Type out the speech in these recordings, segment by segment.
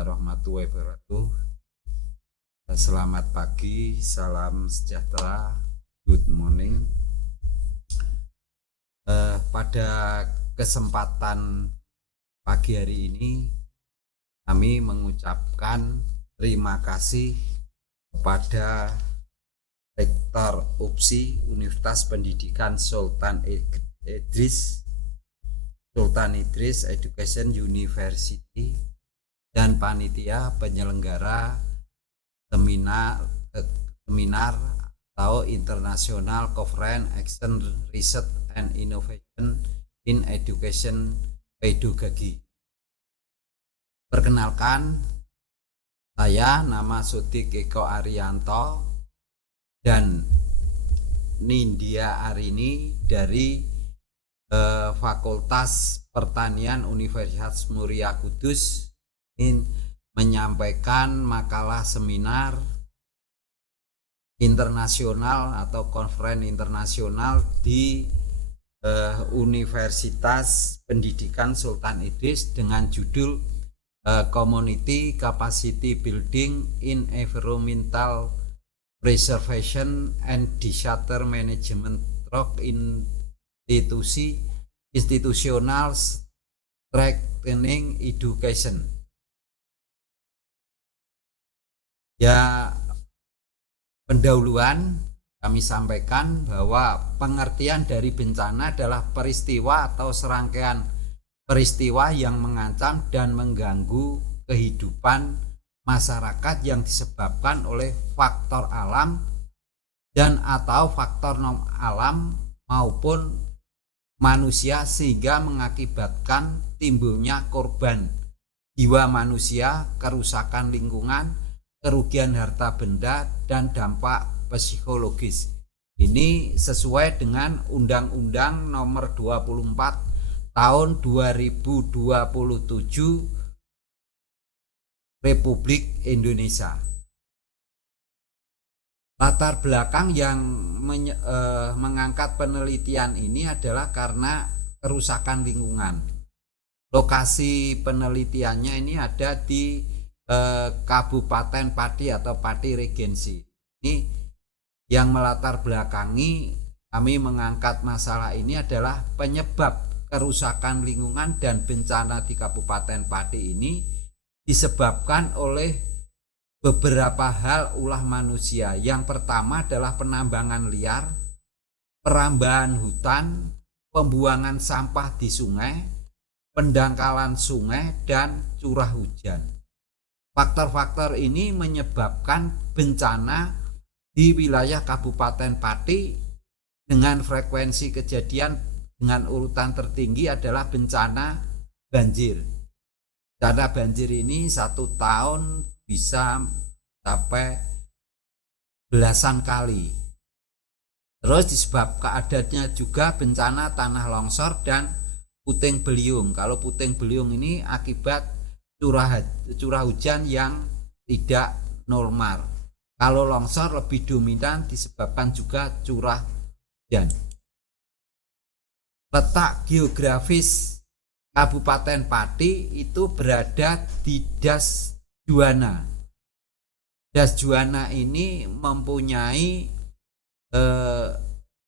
warahmatullahi wabarakatuh. Selamat pagi, salam sejahtera, good morning. Pada kesempatan pagi hari ini kami mengucapkan terima kasih kepada Rektor UPSI Universitas Pendidikan Sultan Idris Education University dan panitia penyelenggara seminar atau International Conference Action Research and Innovation in Education Pedagogy. Perkenalkan, saya nama Sudik Eko Arianto dan Nindya Arini dari Fakultas Pertanian Universitas Muria Kudus ingin menyampaikan makalah seminar internasional atau konferensi internasional di Universitas Pendidikan Sultan Idris dengan judul Community Capacity Building in Environmental Preservation and Disaster Management through Institutional Strengthening Education. Ya, pendahuluan kami sampaikan bahwa pengertian dari bencana adalah peristiwa atau serangkaian peristiwa yang mengancam dan mengganggu kehidupan masyarakat yang disebabkan oleh faktor alam dan atau faktor non alam maupun manusia sehingga mengakibatkan timbulnya korban jiwa manusia, kerusakan lingkungan, kerugian harta benda, dan dampak psikologis. Ini sesuai dengan Undang-Undang Nomor 24 Tahun 2027 Republik Indonesia. Latar belakang yang mengangkat penelitian ini adalah karena kerusakan lingkungan. Lokasi penelitiannya ini ada di Kabupaten Pati atau Pati Regensi. Ini yang melatar belakangi kami mengangkat masalah ini adalah penyebab kerusakan lingkungan dan bencana di Kabupaten Pati ini disebabkan oleh beberapa hal ulah manusia. Yang pertama adalah penambangan liar, perambahan hutan, pembuangan sampah di sungai, pendangkalan sungai, dan curah hujan. Faktor-faktor ini menyebabkan bencana di wilayah Kabupaten Pati dengan frekuensi kejadian dengan urutan tertinggi adalah bencana banjir. Bencana banjir ini satu tahun bisa sampai belasan kali. Terus disebabkan adanya juga bencana tanah longsor dan puting beliung. Kalau puting beliung ini akibat curah hujan yang tidak normal. Kalau longsor lebih dominan disebabkan juga curah hujan. Letak geografis Kabupaten Pati itu berada di Das Juana. Das Juana ini mempunyai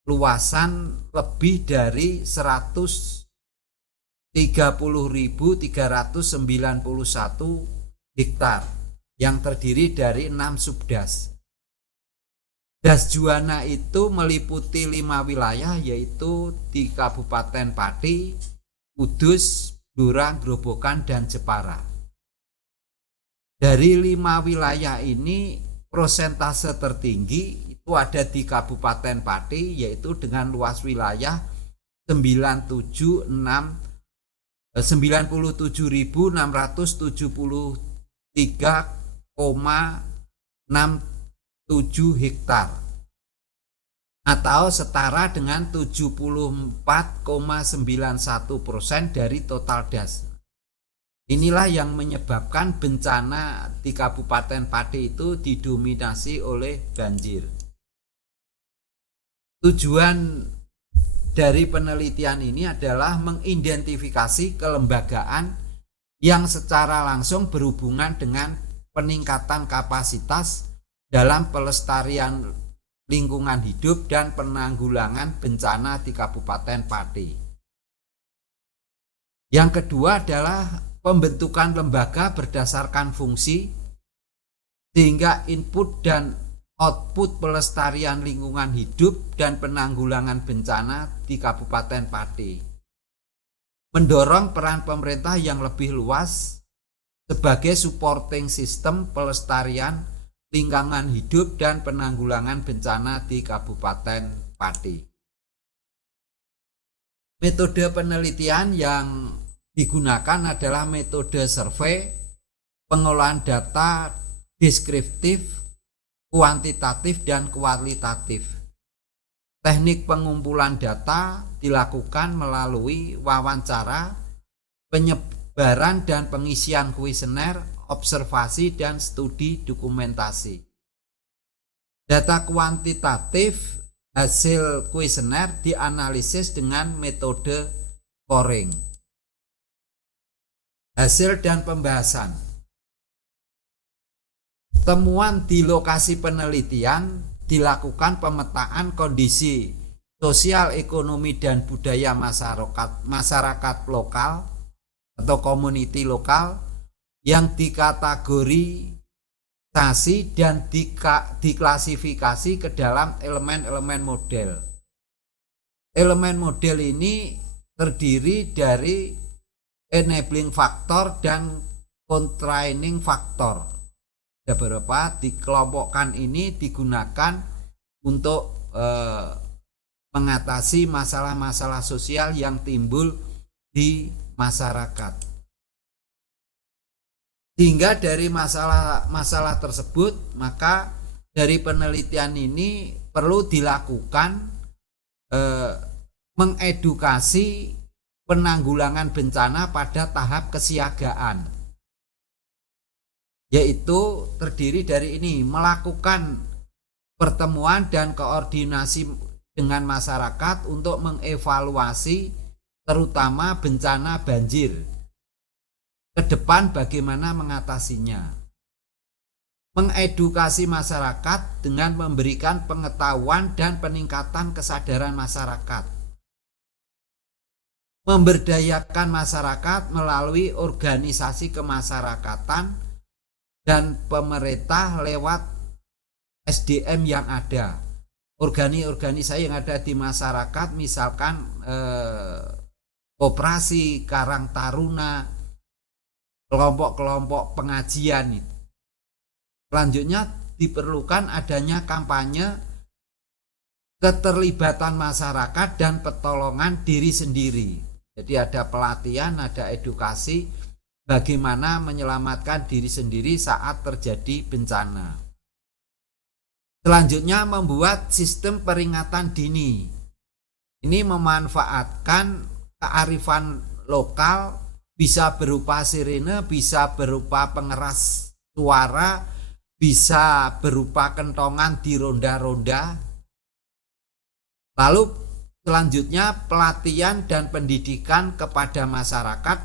luasan lebih dari 130.391 hektar yang terdiri dari 6 subdas. Das Juana itu meliputi 5 wilayah, yaitu di Kabupaten Pati, Kudus, Blora, Grobogan, dan Jepara. Dari 5 wilayah ini prosentase tertinggi itu ada di Kabupaten Pati, yaitu dengan luas wilayah 97.673,67 hektar atau setara dengan 74,91% dari total das. Inilah yang menyebabkan bencana di Kabupaten Pati itu didominasi oleh banjir. Tujuan dari penelitian ini adalah mengidentifikasi kelembagaan yang secara langsung berhubungan dengan peningkatan kapasitas dalam pelestarian lingkungan hidup dan penanggulangan bencana di Kabupaten Pati. Yang kedua adalah pembentukan lembaga berdasarkan fungsi, sehingga input dan output pelestarian lingkungan hidup dan penanggulangan bencana di Kabupaten Pati. Mendorong peran pemerintah yang lebih luas sebagai supporting system pelestarian lingkungan hidup dan penanggulangan bencana di Kabupaten Pati. Metode penelitian yang digunakan adalah metode survei, pengolahan data deskriptif, kuantitatif, dan kualitatif. Teknik pengumpulan data dilakukan melalui wawancara, penyebaran dan pengisian kuesioner, observasi, dan studi dokumentasi. Data kuantitatif hasil kuesioner dianalisis dengan metode scoring. Hasil dan pembahasan. Temuan di lokasi penelitian dilakukan pemetaan kondisi sosial, ekonomi, dan budaya masyarakat lokal atau community lokal yang dikategorisasi dan diklasifikasi ke dalam elemen-elemen model. Elemen model ini terdiri dari enabling factor dan constraining factor. Ada beberapa, dikelompokkan ini digunakan untuk mengatasi masalah-masalah sosial yang timbul di masyarakat. Sehingga dari masalah-masalah tersebut, maka dari penelitian ini perlu dilakukan mengedukasi penanggulangan bencana pada tahap kesiagaan, yaitu terdiri dari ini: melakukan pertemuan dan koordinasi dengan masyarakat untuk mengevaluasi terutama bencana banjir ke depan, bagaimana mengatasinya. Mengedukasi masyarakat dengan memberikan pengetahuan dan peningkatan kesadaran masyarakat. Memberdayakan masyarakat melalui organisasi kemasyarakatan dan pemerintah lewat SDM yang ada. Organisasi yang ada di masyarakat, misalkan koperasi, Karang Taruna, kelompok-kelompok pengajian. Selanjutnya diperlukan adanya kampanye keterlibatan masyarakat dan pertolongan diri sendiri. Jadi ada pelatihan, ada edukasi bagaimana menyelamatkan diri sendiri saat terjadi bencana. Selanjutnya membuat sistem peringatan dini. Ini memanfaatkan kearifan lokal, bisa berupa sirene, bisa berupa pengeras suara, bisa berupa kentongan di ronda-ronda. Lalu selanjutnya pelatihan dan pendidikan kepada masyarakat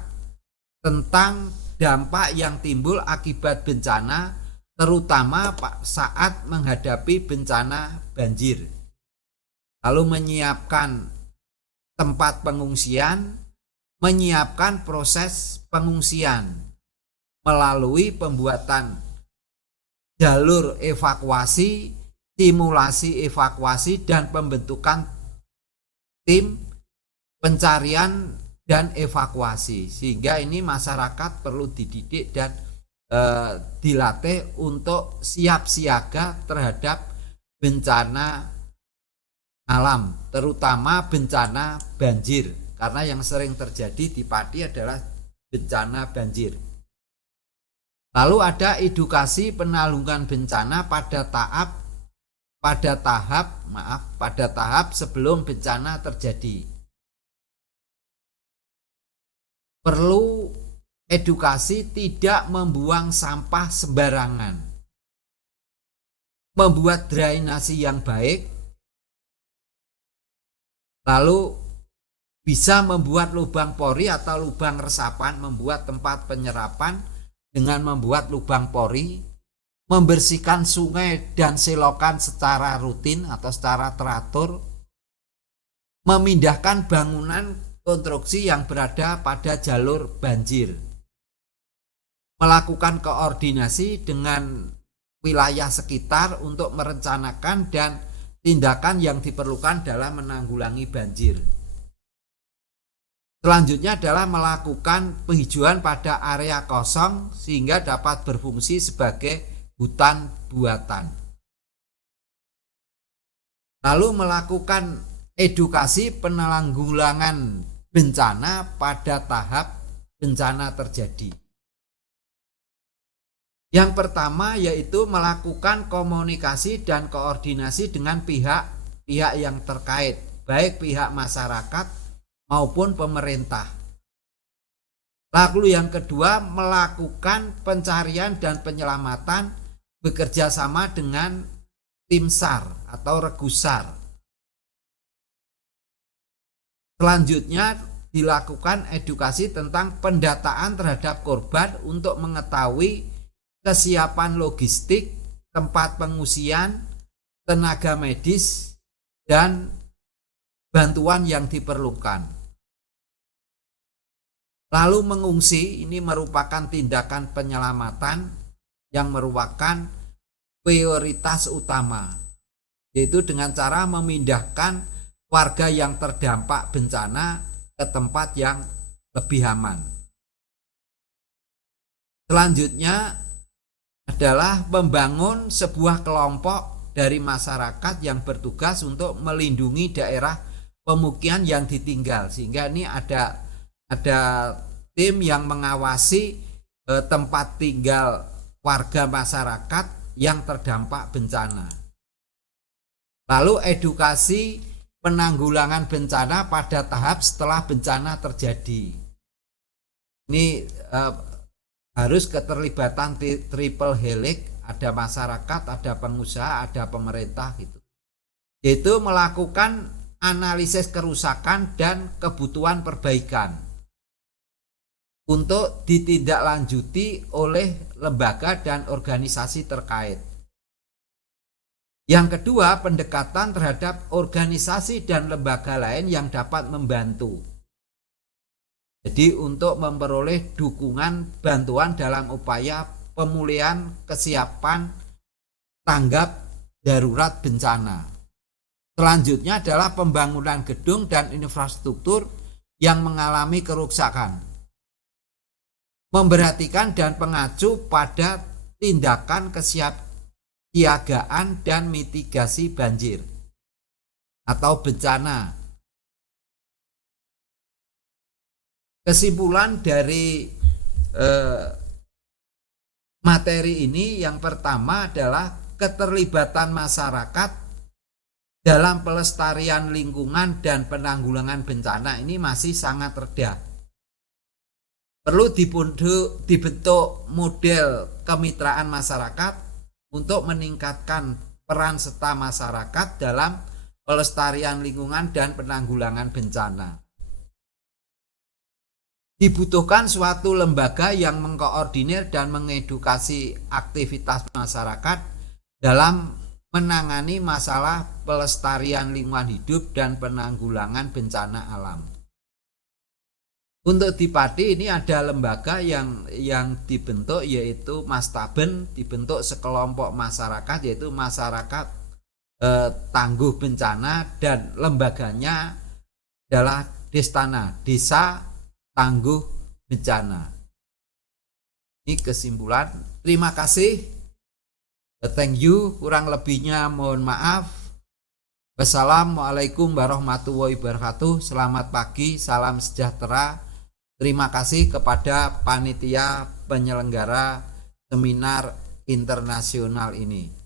tentang dampak yang timbul akibat bencana, terutama saat menghadapi bencana banjir. Lalu menyiapkan tempat pengungsian, menyiapkan proses pengungsian melalui pembuatan jalur evakuasi, simulasi evakuasi, dan pembentukan tim pencarian dan evakuasi. Sehingga ini masyarakat perlu dididik dan dilatih untuk siap siaga terhadap bencana alam, terutama bencana banjir, karena yang sering terjadi di Pati adalah bencana banjir. Lalu ada edukasi penanggulangan bencana pada tahap sebelum bencana terjadi. Perlu edukasi tidak membuang sampah sembarangan, membuat drainasi yang baik, lalu bisa membuat lubang pori atau lubang resapan, membuat tempat penyerapan dengan membuat lubang pori, membersihkan sungai dan selokan secara rutin atau secara teratur, memindahkan bangunan konstruksi yang berada pada jalur banjir, melakukan koordinasi dengan wilayah sekitar untuk merencanakan dan tindakan yang diperlukan dalam menanggulangi banjir. Selanjutnya adalah melakukan penghijauan pada area kosong sehingga dapat berfungsi sebagai hutan buatan. Lalu melakukan edukasi penanggulangan bencana pada tahap bencana terjadi. Yang pertama yaitu melakukan komunikasi dan koordinasi dengan pihak-pihak yang terkait, baik pihak masyarakat maupun pemerintah. Lalu yang kedua, melakukan pencarian dan penyelamatan bekerja sama dengan tim SAR atau Regu SAR. Selanjutnya dilakukan edukasi tentang pendataan terhadap korban untuk mengetahui kesiapan logistik, tempat pengungsian, tenaga medis, dan bantuan yang diperlukan. Lalu mengungsi ini merupakan tindakan penyelamatan yang merupakan prioritas utama, yaitu dengan cara memindahkan warga yang terdampak bencana ke tempat yang lebih aman. Selanjutnya adalah membangun sebuah kelompok dari masyarakat yang bertugas untuk melindungi daerah pemukiman yang ditinggal, sehingga ini ada tim yang mengawasi tempat tinggal warga masyarakat yang terdampak bencana. Lalu edukasi penanggulangan bencana pada tahap setelah bencana terjadi. Ini harus keterlibatan triple helix, ada masyarakat, ada pengusaha, ada pemerintah gitu. Yaitu melakukan analisis kerusakan dan kebutuhan perbaikan untuk ditindaklanjuti oleh lembaga dan organisasi terkait. Yang kedua, pendekatan terhadap organisasi dan lembaga lain yang dapat membantu. Jadi untuk memperoleh dukungan bantuan dalam upaya pemulihan kesiapan tanggap darurat bencana. Selanjutnya adalah pembangunan gedung dan infrastruktur yang mengalami kerusakan. Memperhatikan dan mengacu pada tindakan kesiapsiagaan dan mitigasi banjir atau bencana. Kesimpulan dari materi ini yang pertama adalah keterlibatan masyarakat dalam pelestarian lingkungan dan penanggulangan bencana ini masih sangat rendah. Perlu dibentuk model kemitraan masyarakat untuk meningkatkan peran serta masyarakat dalam pelestarian lingkungan dan penanggulangan bencana. Dibutuhkan suatu lembaga yang mengkoordinir dan mengedukasi aktivitas masyarakat dalam menangani masalah pelestarian lingkungan hidup dan penanggulangan bencana alam. Untuk di Pati ini ada lembaga yang dibentuk, yaitu Mastaben, dibentuk sekelompok masyarakat, yaitu masyarakat tangguh bencana, dan lembaganya adalah Destana, Desa Tangguh Bencana. Ini kesimpulan. Terima kasih. Thank you. Kurang lebihnya mohon maaf. Wassalamualaikum warahmatullahi wabarakatuh. Selamat pagi, salam sejahtera. Terima kasih kepada panitia penyelenggara seminar internasional ini.